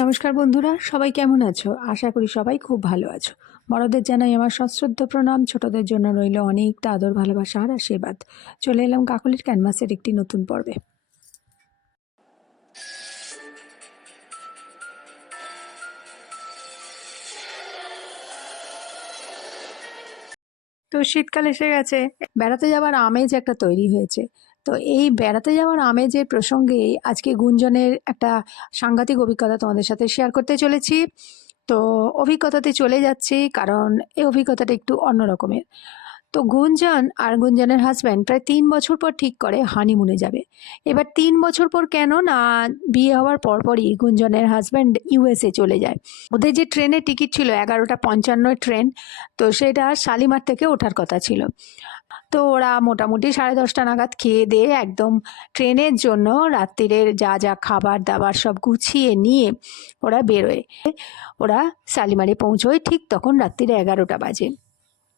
নমস্কার বন্ধুরা, সবাই কেমন আছো? আশা করি সবাই খুব ভালো আছো। বড়দের জানাই আমার সশ্রদ্ধ প্রণাম, ছোটদের জন্য রইল অনেকটা আদর, ভালোবাসা আর আশীর্বাদ। চলে এলাম কাকলির ক্যানভাসের একটি নতুন পর্বে। তো শীতকাল এসে গেছে, বেড়াতে যাওয়ার আমেজ একটা তৈরি হয়েছে। তো এই বেড়াতে যাওয়ার আমেজের প্রসঙ্গে আজকে গুঞ্জনের একটা সাংঘাতিক অভিজ্ঞতা তোমাদের সাথে শেয়ার করতে চলেছি। তো অভিজ্ঞতাতে চলে যাচ্ছি কারণ এই অভিজ্ঞতাটা একটু অন্য রকমের। তো গুঞ্জন আর গুঞ্জনের হাজব্যান্ড প্রায় তিন বছর পর ঠিক করে হানিমুনে যাবে। এবার তিন বছর পর কেন না বিয়ে হওয়ার পরপরই গুঞ্জনের হাজব্যান্ড ইউএসএ চলে যায়। ওদের যে ট্রেনের টিকিট ছিল এগারোটা পঞ্চান্ন ট্রেন, তো সেটা শালিমার থেকে ওঠার কথা ছিল। তো ওরা মোটামুটি সাড়ে দশটা নাগাদ খেয়ে দিয়ে একদম ট্রেনের জন্য রাত্রিরের যা যা খাবার দাবার সব গুছিয়ে নিয়ে ওরা বেরোয়। ওরা শালিমারে পৌঁছোয় ঠিক তখন রাত্রিরে এগারোটা বাজে।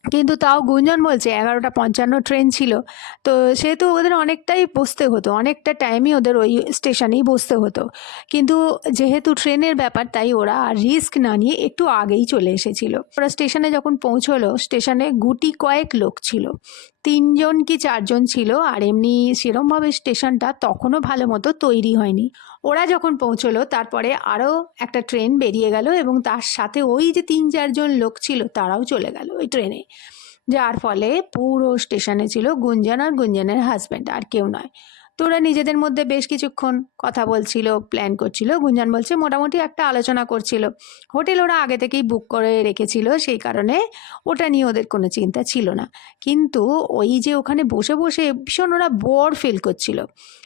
কিন্তু তাও গুঞ্জন বলছে এগারোটা পঞ্চান্ন ট্রেন ছিল। তো সেহেতু ওদের অনেকটাই বসতে হতো, অনেকটা টাইমই ওদের ওই স্টেশনেই বসতে হতো। কিন্তু যেহেতু ট্রেনের ব্যাপার, তাই ওরা আর রিস্ক না নিয়ে একটু আগেই চলে এসেছিল। ওরা স্টেশনে যখন পৌঁছলো, স্টেশনে গুটি কয়েক লোক ছিল। তিনজন কি চারজন ছিল, আর এমনি সেরমভাবে স্টেশনটা তখনও ভালো মতো তৈরি হয়নি। ওরা যখন পৌঁছলো, তারপরে আরও একটা ট্রেন বেরিয়ে গেল এবং তার সাথে ওই যে তিন চারজন লোক ছিল, তারাও চলে গেল ওই ট্রেনে। যার ফলে পুরো স্টেশনে ছিল গুঞ্জন আর গুঞ্জনের হাজব্যান্ড আর কেউ নয়। তো ওরা নিজেদের মধ্যে বেশ কিছুক্ষণ কথা বলছিল প্ল্যান করছিল। গুঞ্জন বলছে, মোটামুটি একটা আলোচনা করছিল। হোটেল ওরা আগে থেকেই বুক করে রেখেছিল, সেই কারণে ওটা নিয়ে ওদের কোনো চিন্তা ছিল না। কিন্তু ওই যে ওখানে বসে বসে ভীষণ ওরা বোর ফিল করছিল।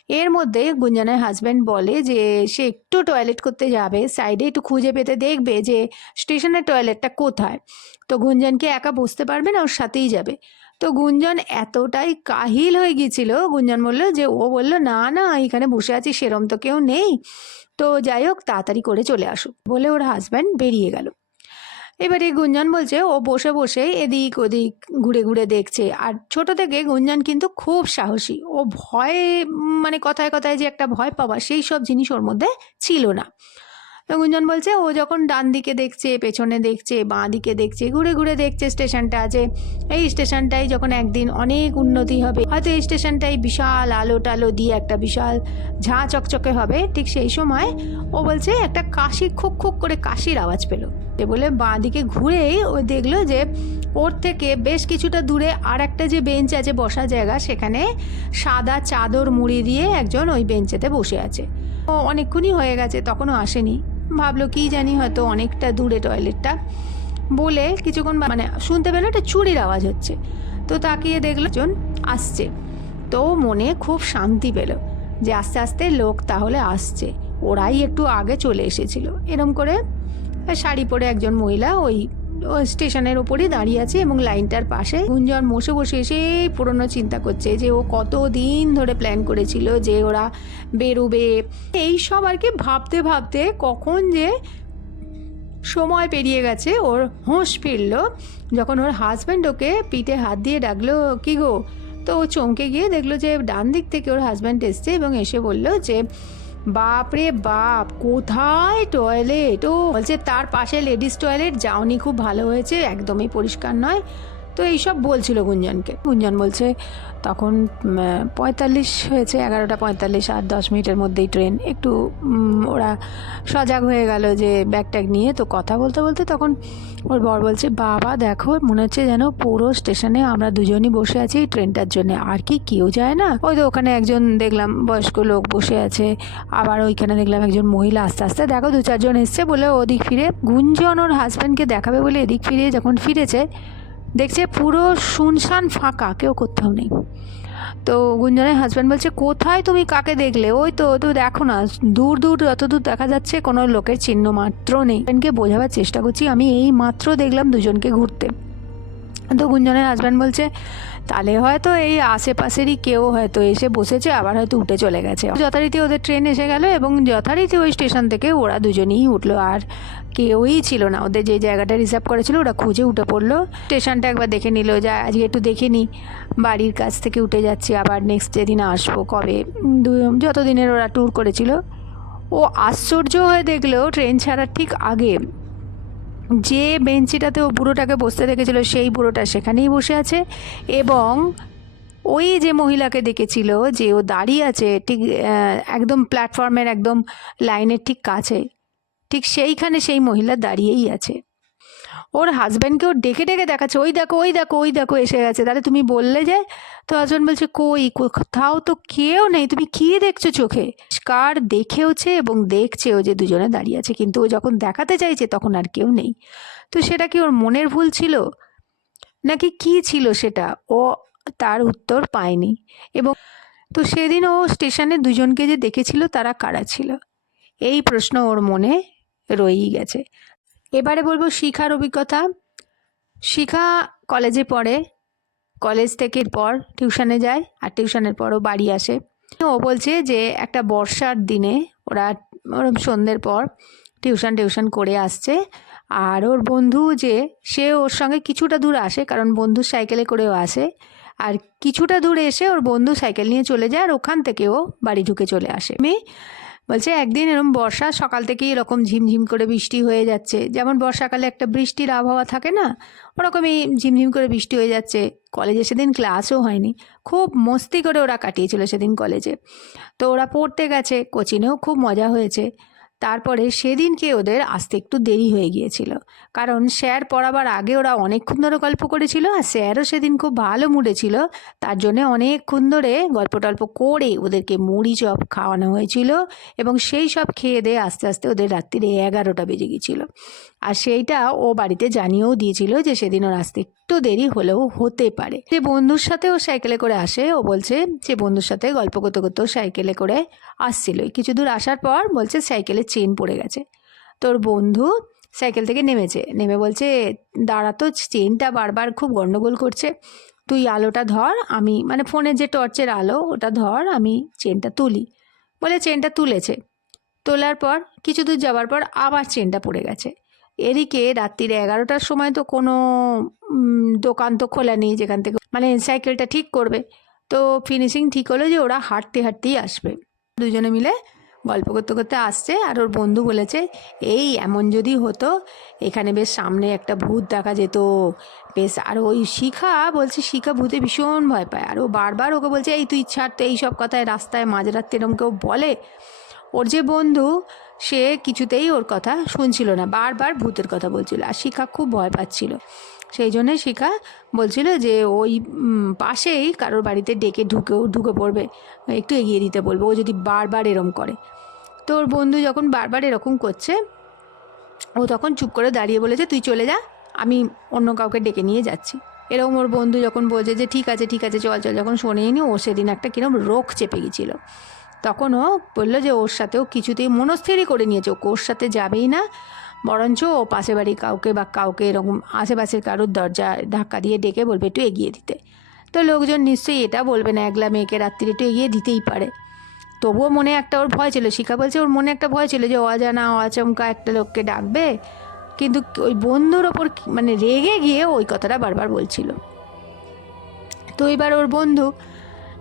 এর মধ্যে গুঞ্জনের হাজব্যান্ড বলে যে, সে একটু টয়লেট করতে যাবে সাইডে একটু খুঁজে পেতে দেখবে যে স্টেশনের টয়লেটটা কোথায়? তো গুঞ্জনকে একা বসতে পারবে না, ওর সাথেই যাবে। তো গুঞ্জন এতটাই কাহিল হয়ে গিয়েছিল, গুঞ্জন বলল যে ও বলল, না না, এখানে বসে আছি, সেরম তো কেউ নেই। তো যাই হোক, তাড়াতাড়ি করে চলে আসুক বলে ওর হাজব্যান্ড বেরিয়ে গেল। এবারে গুঞ্জন বলছে, ও বসে বসে এদিক ওদিক ঘুরে ঘুরে দেখছে। আর ছোট থেকে গুঞ্জন কিন্তু খুব সাহসী। ও ভয়ে মানে কথায় কথায় যে একটা ভয় পাওয়া, সেই সব জিনিস ওর মধ্যে ছিল না। গুঞ্জন বলছে, ও যখন ডান দিকে দেখছে, পেছনে দেখছে, বাঁ দিকে দেখছে, ঘুরে ঘুরে দেখছে স্টেশনটা আছে, এই স্টেশনটাই যখন একদিন অনেক উন্নতি হবে। হয়তো এই স্টেশনটাই বিশাল আলো টালো দিয়ে একটা বিশাল ঝাঁ চকচকে হবে, ঠিক সেই সময় ও বলছে, একটা কাশি খুক খুক করে কাশির আওয়াজ পেল। বলে বাঁ দিকে ঘুরেই ও দেখল যে ওর থেকে বেশ কিছুটা দূরে আর একটা যে বেঞ্চ আছে বসার জায়গা, সেখানে সাদা চাদর মুড়ি দিয়ে একজন ওই বেঞ্চেতে বসে আছে। ও অনেকক্ষণই হয়ে গেছে, তখনও আসেনি। ভাবলো কি জানি হয়তো অনেকটা দূরে টয়লেটটা বলে কিছুক্ষণ মানে শুনতে পেল একটা চুরির আওয়াজ হচ্ছে। তো তাকিয়ে দেখল জন আসছে। তো মনে খুব শান্তি পেল যে আস্তে আস্তে লোক তাহলে আসছে। ওরাই একটু আগে চলে এসেছিল। এরম করে শাড়ি পরে একজন মহিলা ওই স্টেশনের ওপরই দাঁড়িয়ে আছে এবং লাইনটার পাশে গুঞ্জন বসে বসে এসে পুরনো চিন্তা করছে যে ও কত দিন ধরে প্ল্যান করেছিল যে ওরা বেরোবে। এই সব আর কি ভাবতে ভাবতে কখন যে সময় পেরিয়ে গেছে, ওর হোঁশ ফিরল। যখন ওর হাজব্যান্ড ওকে পিঠে হাত দিয়ে ডাকলো, কি গো? তো ও চমকে গিয়ে দেখল যে ডান দিক থেকে ওর হাজব্যান্ড এসছে এবং এসে বলল যে বাপ রে বাপ, কোথায় টয়লেট ও, বলছে তার পাশে লেডিস টয়লেট যাওনি, খুব ভালো হয়েছে, একদমই পরিষ্কার নয়। তো এইসব বলছিল গুঞ্জনকে। গুঞ্জন বলছে, তখন পঁয়তাল্লিশ হয়েছে, এগারোটা পঁয়তাল্লিশ আর দশ মিনিটের মধ্যেই ট্রেন। একটু ওরা সজাগ হয়ে গেল যে ব্যাগ ট্যাগ নিয়ে, তো কথা বলতে বলতে তখন ওর বর বলছে, বাবা, দেখো, মনে হচ্ছে যেন পুরো স্টেশনে আমরা দুজনই বসে আছি এই ট্রেনটার জন্য। আর কি, কেউ যায় না? ওই তো ওখানে একজন দেখলাম, বয়স্ক লোক বসে আছে। আবার ওইখানে দেখলাম একজন মহিলা আস্তে আস্তে, দেখো, দু চারজন এসছে বলে ওদিক ফিরে। গুঞ্জন ওর হাজব্যান্ডকে দেখাবে বলে এদিক ফিরে যখন ফিরেছে দেখছে পুরো শুনশান ফাঁকা, কেউ কোথাও নেই। তো গুঞ্জনের হাজব্যান্ড বলছে, কোথায় তুমি? কাকে দেখলে? ওই তো তো দেখো না, দূর দূর যত দূর দেখা যাচ্ছে, কোনো লোকের চিহ্ন মাত্র নেই। বোঝাবার চেষ্টা করছি, আমি এই মাত্র দেখলাম দুজনকে ঘুরতে। তো গুঞ্জনের হাজব্যান্ড বলছে তাহলে হয়তো এই আশেপাশেরই কেউ হয়তো এসে বসেছে, আবার হয়তো উঠে চলে গেছে। যথারীতি ওদের ট্রেন এসে গেল এবং যথারীতি ওই স্টেশন থেকে ওরা দুজনেই উঠল। আর কেউই ছিল না। ওদের যে জায়গাটা রিজার্ভ করেছিল, ওরা খুঁজে উঠে পড়ল। স্টেশনটা একবার দেখে নিল যে, আজকে একটু দেখে নিই বাড়ির কাছ থেকে উঠে যাচ্ছি, আবার নেক্সট যেদিন আসব কবে? যতদিনের ওরা ট্যুর করেছিল। ও আশ্চর্য হয়ে দেখল ট্রেন ছাড়ার ঠিক আগে যে বেঞ্চিটাতে ও বুড়োটাকে বসতে দেখেছিল, সেই বুড়োটা সেখানেই বসে আছে এবং ওই যে মহিলাকে দেখেছিল যে ও দাঁড়িয়ে আছে ঠিক একদম প্ল্যাটফর্মের একদম লাইনের ঠিক কাছে, ঠিক সেইখানে সেই মহিলা দাঁড়িয়েই আছে। ওর হাজব্যান্ডকে ও ডেকে ডেকে দেখাচ্ছে, ওই দেখো ওই দেখো ওই দেখো, এসে গেছে। তাহলে তুমি বললে যে? তো হাজব্যান্ড বলছে, কই কোথাও তো কেউ নেই, তুমি কি দেখছ চোখে? কার দেখেওছে এবং দেখছেও যে দুজনে দাঁড়িয়ে আছে, কিন্তু ও যখন দেখাতে চাইছে তখন আর কেউ নেই। তো সেটা কি ওর মনের ভুল ছিল? নাকি কি ছিল সেটা? ও তার উত্তর পায়নি এবং তো সেদিন ও স্টেশনে দুজনকে যে দেখেছিল তারা কারা ছিল? এই প্রশ্ন ওর মনে রয়েই গেছে। এবারে বলব শিখার অভিজ্ঞতা। শিখা কলেজে পড়ে। কলেজ থেকে পর টিউশনে যায় আর টিউশনের পরও বাড়ি আসে। ও বলছে যে একটা বর্ষার দিনে ওরা ওরম সন্ধ্যের পর টিউশন টিউশন করে আসছে। আর ওর বন্ধু যে, সে ওর সঙ্গে কিছুটা দূর আসে কারণ বন্ধু সাইকেলে করেও আসে। আর কিছুটা দূর এসে ওর বন্ধু সাইকেল নিয়ে চলে যায় আর ওখান থেকে ও বাড়ি ঢুকে চলে আসে। মেয়ে বলছে, একদিন এরকম বর্ষা, সকাল থেকেই এরকম ঝিমঝিম করে বৃষ্টি হয়ে যাচ্ছে। যেমন বর্ষাকালে একটা বৃষ্টির আবহাওয়া থাকে না, ওরকমই ঝিমঝিম করে বৃষ্টি হয়ে যাচ্ছে। কলেজে সেদিন ক্লাসও হয়নি। খুব মস্তি করে ওরা কাটিয়েছিল সেদিন কলেজে। তো ওরা পড়তে গেছে, কোচিনেও খুব মজা হয়েছে। তারপরে সেদিনকে ওদের আসতে একটু দেরি হয়ে গিয়েছিল। কারণ স্যার পড়াবার আগে ওরা অনেকক্ষণ ধরে গল্প করেছিল আর স্যারও সেদিন খুব ভালো মুডে ছিল। তার জন্যে অনেকক্ষণ ধরে গল্প টল্প করে ওদেরকে মুড়ি চপ খাওয়ানো হয়েছিল এবং সেই সব খেয়ে দিয়ে আস্তে আস্তে ওদের রাত্রিরে এগারোটা বেজে গিয়েছিল। আর সেইটা ও বাড়িতে জানিয়েও দিয়েছিল যে সেদিন ওর আসতে একটু দেরি হলেও হতে পারে। যে বন্ধুর সাথে ও সাইকেলে করে আসে, ও বলছে যে বন্ধুর সাথে গল্প করতে করতেও সাইকেলে করে আসছিল। কিছু দূর আসার পর বলছে সাইকেলের চেন পড়ে গেছে। তোর বন্ধু সাইকেল থেকে নেমেছে, নেমে বলছে, দাঁড়া তো চেনটা বারবার খুব গণ্ডগোল করছে। তুই আলোটা ধর, আমি মানে ফোনের যে টর্চের আলো, ওটা ধর, আমি চেনটা তুলি। বলে চেনটা তুলেছে। তোলার পর, কিছু দূর যাওয়ার পর আবার চেনটা পড়ে গেছে। এদিকে রাত্রির এগারোটার সময় তো কোনো দোকান তো খোলা নেই যেখান থেকে মানে সাইকেলটা ঠিক করবে। তো ফিনিশিং ঠিক হলো যে ওরা হাঁটতে হাঁটতেই আসবে। দুজনে মিলে গল্প করতে করতে আসছে আর ওর বন্ধু বলেছে, এই, এমন যদি হতো, এখানে বেশ সামনে একটা ভূত দেখা যেত। বেশ, আর ওই শিখা বলছে, শিখা ভূতে ভীষণ ভয় পায়। আর ও বারবার ওকে বলছে, এই, তুই ছাড়তে এই সব কথায় রাস্তায় মাঝরাত্রে এরকম কেউ বলে? ওর যে বন্ধু, সে কিছুতেই ওর কথা শুনছিল না, বারবার ভূতের কথা বলছিল। আর শিখা খুব ভয় পাচ্ছিল। সেই জন্যে শিখা বলছিল যে ওই পাশেই কারোর বাড়িতে ডেকে ঢুকেও ঢুকে পড়বে। একটু এগিয়ে দিতে বলবে। ও যদি বারবার এরম করে। তো ওর বন্ধু যখন বারবার এরকম করছে, ও তখন চুপ করে দাঁড়িয়ে বলেছে, তুই চলে যা, আমি অন্য কাউকে ডেকে নিয়ে যাচ্ছি। এরকম ওর বন্ধু যখন বলছে যে, ঠিক আছে ঠিক আছে, চল চল। যখন শোনেনি, ও সেদিন একটা কিরম রোগ চেপে গেছিল তখন ও বলল যে, ওর সাথেও কিছুতেই মনস্থিরই করে নিয়েছে। ওর সাথে যাবেই না। বরঞ্চ ও পাশে বাড়ি কাউকে বা কাউকে এরকম আশেপাশের কারোর দরজা ধাক্কা দিয়ে ডেকে বলবে একটু এগিয়ে দিতে। তো লোকজন নিশ্চয়ই এটা বলবে না, একলা মেয়েকে রাত্রিরে একটু এগিয়ে দিতেই পারে। তবুও মনে একটা ওর ভয় ছিল, শিখা বলছে ওর মনে একটা ভয় ছিল যে অজানা অচমকা একটা লোককে ডাকবে। কিন্তু ওই বন্ধুর ওপর মানে রেগে গিয়ে ওই কথাটা বারবার বলছিল। তো এবার ওর বন্ধু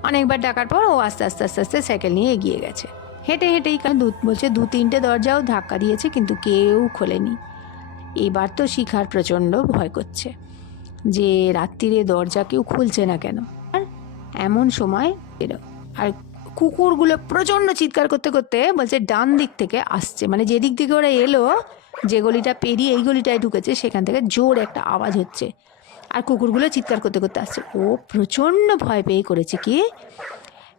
অনেকবার ডাকার পর ও আস্তে আস্তে আস্তে আস্তে সাইকেল নিয়ে এগিয়ে গেছে। হেঁটে হেঁটেই দু বলছে, দু তিনটে দরজাও ধাক্কা দিয়েছে, কিন্তু কেউ খোলেনি। এবার তো শিখার প্রচণ্ড ভয় করছে যে রাত্রিরে দরজা কেউ খুলছে না কেন। আর এমন সময় এলো। আর কুকুরগুলো প্রচণ্ড চিৎকার করতে করতে বলছে, ডান দিক থেকে আসছে। মানে যেদিক থেকে ওরা এলো, যে গলিটা পেরিয়ে এই গলিটায় ঢুকেছে, সেখান থেকে জোর একটা আওয়াজ হচ্ছে। আর কুকুরগুলো চিৎকার করতে করতে আসছে। ও প্রচণ্ড ভয় পেয়ে করেছে কি?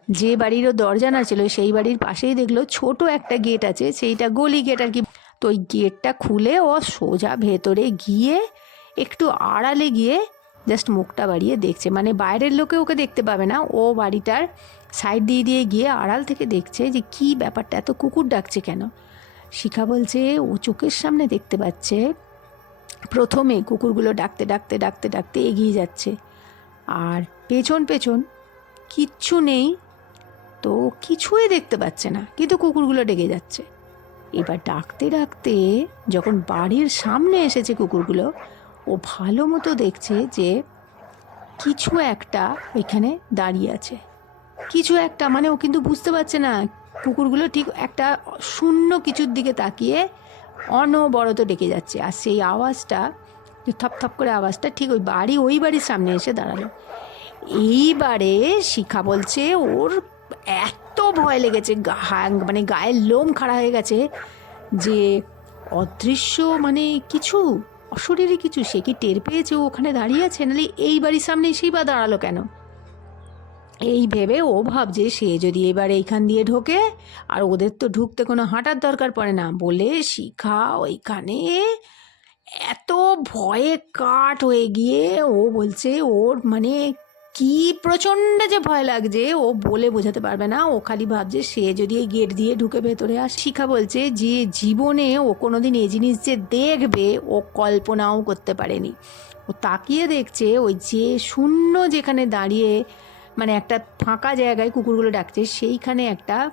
যে বাড়িরও দরজা না ছিল, সেই বাড়ির পাশেই দেখল ছোট একটা গেট আছে, সেইটা গলি গেট আর কি। তো ওই গেটটা খুলে ও সোজা ভেতরে গিয়ে একটু আড়ালে গিয়ে জাস্ট মুখটা বাড়িয়ে দেখছে। মানে বাইরের লোকে ওকে দেখতে পাবে না, ও বাড়িটার সাইড দিয়ে দিয়ে গিয়ে আড়াল থেকে দেখছে যে কি ব্যাপারটা, এত কুকুর ডাকছে কেন? শিখা বলছে, ও চোখের সামনে দেখতে পাচ্ছে, প্রথমে কুকুরগুলো ডাকতে ডাকতে ডাকতে ডাকতে এগিয়ে যাচ্ছে। আর পেছন পেছন কিচ্ছু নেই তো কিছুই দেখতে পাচ্ছে না, কিন্তু কুকুরগুলো ডেকে যাচ্ছে। এবার ডাকতে ডাকতে যখন বাড়ির সামনে এসেছে কুকুরগুলো, ও ভালো মতো দেখছে যে কিছু একটা ওইখানে দাঁড়িয়ে আছে। কিছু একটা মানে ও কিন্তু বুঝতে পারছে না, কুকুরগুলো ঠিক একটা শূন্য কিছুর দিকে তাকিয়ে অনবরত ডেকে যাচ্ছে। আর সেই আওয়াজটা থপ থপ করে আওয়াজটা ঠিক ওই বাড়ি, ওই বাড়ির সামনে এসে দাঁড়াল। এইবারে শিখা বলছে, ওর এত ভয় লেগেছে, গা- মানে গায়ের লোম খাড়া হয়ে গেছে যে অদৃশ্য মানে কিছু অশরীরই কিছু, সে কি টের পেয়েছে ওখানে দাঁড়িয়ে আছে? নাহলে এই বাড়ির সামনে সেই বা দাঁড়াল কেন? এই ভেবে ও ভাবছে, সে যদি এবার এইখান দিয়ে ঢোকে, আর ওদের তো ঢুকতে কোনো হাঁটার দরকার পড়ে না, বলে শিখা ওইখানে এত ভয়ে কাঠ হয়ে গিয়ে ও বলছে, ওর মানে কি প্রচণ্ড যে ভয় লাগছে, ও বলে বোঝাতে পারবে না। ও খালি ভাবছে, সে যদি এই গেট দিয়ে ঢুকে ভেতরে আর শিখা বলছে যে, জীবনে ও কোনোদিন এই জিনিস যে দেখবে, ও কল্পনাও করতে পারেনি। ও তাকিয়ে দেখছে, ওই যে শূন্য যেখানে দাঁড়িয়ে মানে একটা ফাঁকা জায়গায় কুকুরগুলো ডাকছে, সেইখানে একটা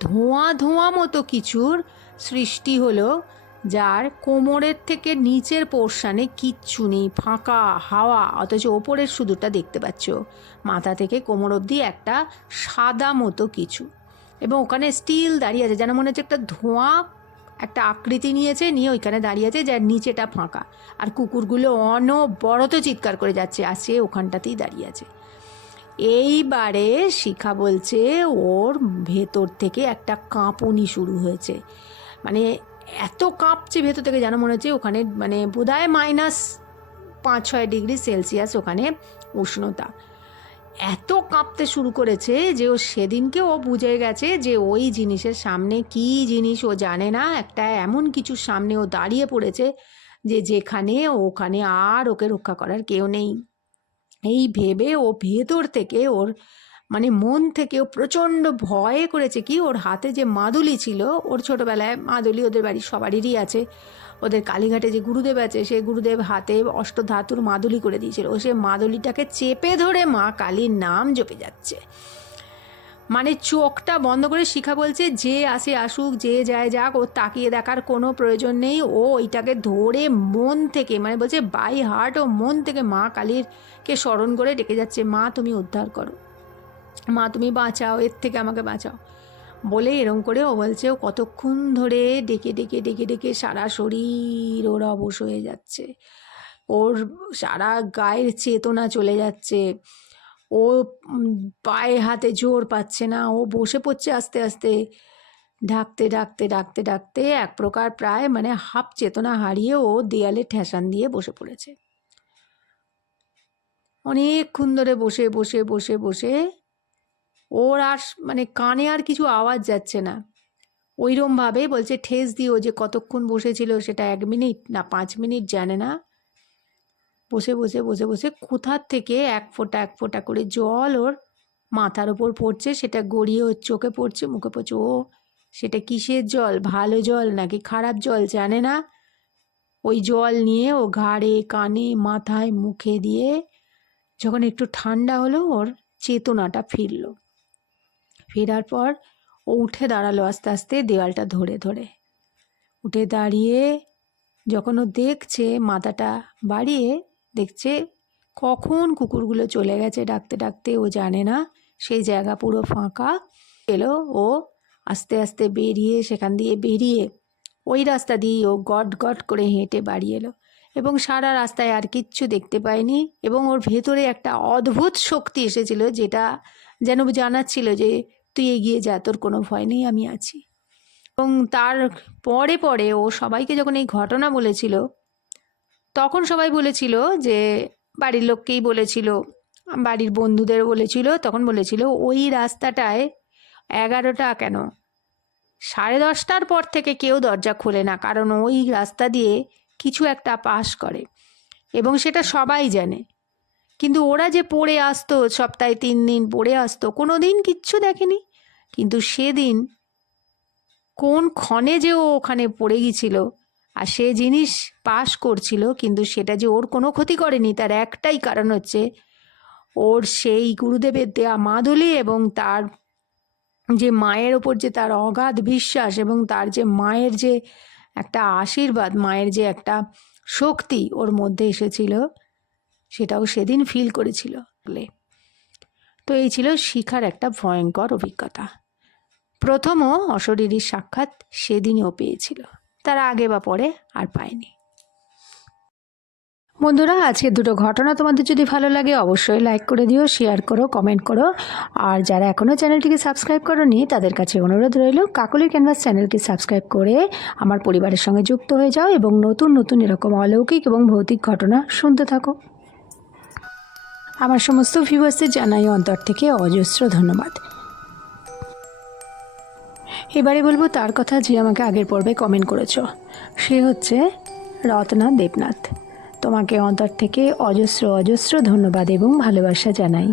ধোঁয়া ধোঁয়া মতো কিছুর সৃষ্টি হলো। যার কোমরের থেকে নিচের পোর্শানে কিচ্ছু নেই, ফাঁকা হাওয়া, অথচ ওপরের শুধুটা দেখতে পাচ্ছ। মাথা থেকে কোমর অবধি একটা সাদা মতো কিছু। এবং ওখানে স্টিল দাঁড়িয়ে আছে, যেন মনে হচ্ছে একটা ধোঁয়া, একটা আকৃতি নিয়েছে, নিয়ে ওইখানে দাঁড়িয়ে আছে, যার নিচেটা ফাঁকা। আর কুকুরগুলো অনবরত চিৎকার করে যাচ্ছে, আর সে ওখানটাতেই দাঁড়িয়ে আছে। এইবারে শিখা বলছে, ওর ভেতর থেকে একটা কাঁপুনি শুরু হয়েছে। মানে এত কাঁপছে ভেতর থেকে যেন মনে হচ্ছে ওখানে মানে বোধহয় মাইনাস পাঁচ ছয় ডিগ্রি সেলসিয়াস ওখানে উষ্ণতা। এত কাঁপতে শুরু করেছে যে ও সেদিনকে ও বুঝে গেছে যে ওই জিনিসের সামনে কি জিনিস ও জানে না, একটা এমন কিছুর সামনে ও দাঁড়িয়ে পড়েছে যে যেখানে ওখানে আর ওকে রক্ষা করার কেউ নেই। এই ভেবে ও ভেতর থেকে ওর মানে মন থেকে ও প্রচণ্ড ভয়ে করেছে কি, ওর হাতে যে মাদুলি ছিল, ওর ছোটোবেলায় মাদুলি ওদের বাড়ির সবারই আছে। ওদের কালীঘাটে যে গুরুদেব আছে সেই গুরুদেব হাতে অষ্টধাতুর মাদুলি করে দিয়েছিল। ও সে মাদুলিটাকে চেপে ধরে মা কালীর নাম জপে যাচ্ছে। মানে চোখটা বন্ধ করে শিখা বলছে, যে আসে আসুক, যে যায় যাক ও তাকিয়ে দেখার কোনো প্রয়োজন নেই। ও ওইটাকে ধরে মন থেকে মানে বলছে বাই হার্ট ও মন থেকে মা কালীর কে স্মরণ করে ডেকে যাচ্ছে, মা, তুমি উদ্ধার করো। মা, তুমি বাঁচাও, এর থেকে আমাকে বাঁচাও। বলে এরম করে ও বলছে, ও কতক্ষণ ধরে ডেকে ডেকে ডেকে ডেকে সারা শরীর ওর অবশ হয়ে যাচ্ছে। ওর সারা গায়ের চেতনা চলে যাচ্ছে। ও পায়ে হাতে জোর পাচ্ছে না। ও বসে পড়ছে আস্তে আস্তে। ডাকতে ডাকতে ডাকতে ডাকতে এক প্রকার প্রায় মানে হাফ চেতনা হারিয়ে ও দেয়ালে ঠেসান দিয়ে বসে পড়েছে। অনেকক্ষণ ধরে বসে বসে বসে বসে ওর আর মানে কানে আর কিছু আওয়াজ যাচ্ছে না। ওইরমভাবে বলছে, ঠেস দিও যে কতক্ষণ বসেছিল সেটা এক মিনিট না পাঁচ মিনিট, জানে না। বসে বসে বসে বসে কোথার থেকে এক ফোঁটা এক ফোঁটা করে জল ওর মাথার ওপর পড়ছে, সেটা গড়িয়ে ওর চোখে পড়ছে, মুখে পড়ছে। ও, সেটা কিসের জল? ভালো জল নাকি খারাপ জল, জানে না? ওই জল নিয়ে ও ঘাড়ে, কানে, মাথায়, মুখে দিয়ে যখন একটু ঠান্ডা হলো ওর চেতনাটা ফিরলো। ফেরার পর ও উঠে দাঁড়াল আস্তে আস্তে দেওয়ালটা ধরে ধরে। উঠে দাঁড়িয়ে যখন ও দেখছে মাথাটা বাড়িয়ে, দেখছে কখন কুকুরগুলো চলে গেছে ডাকতে ডাকতে, ও জানে না। সেই জায়গা পুরো ফাঁকা। এলো ও আস্তে আস্তে বেরিয়ে সেখান দিয়ে বেরিয়ে ওই রাস্তা দিয়ে ও গট গট করে হেঁটে বাড়ি এলো এবং সারা রাস্তায় আর কিচ্ছু দেখতে পায়নি এবং ওর ভেতরে একটা অদ্ভুত শক্তি এসেছিল যেটা যেন জানাচ্ছিল যে তুই এগিয়ে যা, তোর কোনো ভয় নেই, আমি আছি। এবং তার পরে পরে ও সবাইকে যখন এই ঘটনা বলেছিল, তখন সবাই বলেছিল যে বাড়ির লোককেই বলেছিল, বাড়ির বন্ধুদের বলেছিল, তখন বলেছিল, ওই রাস্তাটায় এগারোটা কেন? সাড়ে দশটার পর থেকে কেউ দরজা খোলে না, কারণ ওই রাস্তা দিয়ে কিছু একটা পাস করে। এবং সেটা সবাই জানে। কিন্তু ওরা যে পড়ে আসতো, সপ্তাহে তিন দিন পড়ে আসতো কোনো দিন কিচ্ছু দেখেনি। কিন্তু সেদিন কোন ক্ষণে যে ও ওখানে পড়ে গিয়েছিল আর সে জিনিস পাস করছিল, কিন্তু সেটা যে ওর কোনো ক্ষতি করেনি, তার একটাই কারণ হচ্ছে ওর সেই গুরুদেবের দেয়া মাদুলি এবং তার যে মায়ের ওপর যে তার অগাধ বিশ্বাস এবং তার যে মায়ের যে একটা আশীর্বাদ, মায়ের যে একটা শক্তি ওর মধ্যে এসেছিল সেটাও সেদিন ফিল করেছিল। তো এই ছিল শিখার একটা ভয়ঙ্কর অভিজ্ঞতা। প্রথমও অশরীরীর সাক্ষাৎ সেদিনও পেয়েছিল। তার আগে বা পরে আর পায়নি। বন্ধুরা, আজকের দুটো ঘটনা তোমাদের যদি ভালো লাগে অবশ্যই লাইক করে দিও শেয়ার করো কমেন্ট করো। আর যারা এখনও চ্যানেলটিকে সাবস্ক্রাইব করোনি, তাদের কাছে অনুরোধ রইল, কাকলি ক্যানভাস চ্যানেলকে সাবস্ক্রাইব করে আমার পরিবারের সঙ্গে যুক্ত হয়ে যাও এবং নতুন নতুন এরকম অলৌকিক এবং ভৌতিক ঘটনা শুনতে থাকো। আমার সমস্ত ভিউয়ার্সদের জানাই অন্তর থেকে অজস্র ধন্যবাদ। এবারে বলব তার কথা যে আমাকে আগের পর্বে কমেন্ট করেছ। সে হচ্ছে রত্না দেবনাথ। তোমাকে অন্তর থেকে অজস্র অজস্র ধন্যবাদ এবং ভালোবাসা জানাই।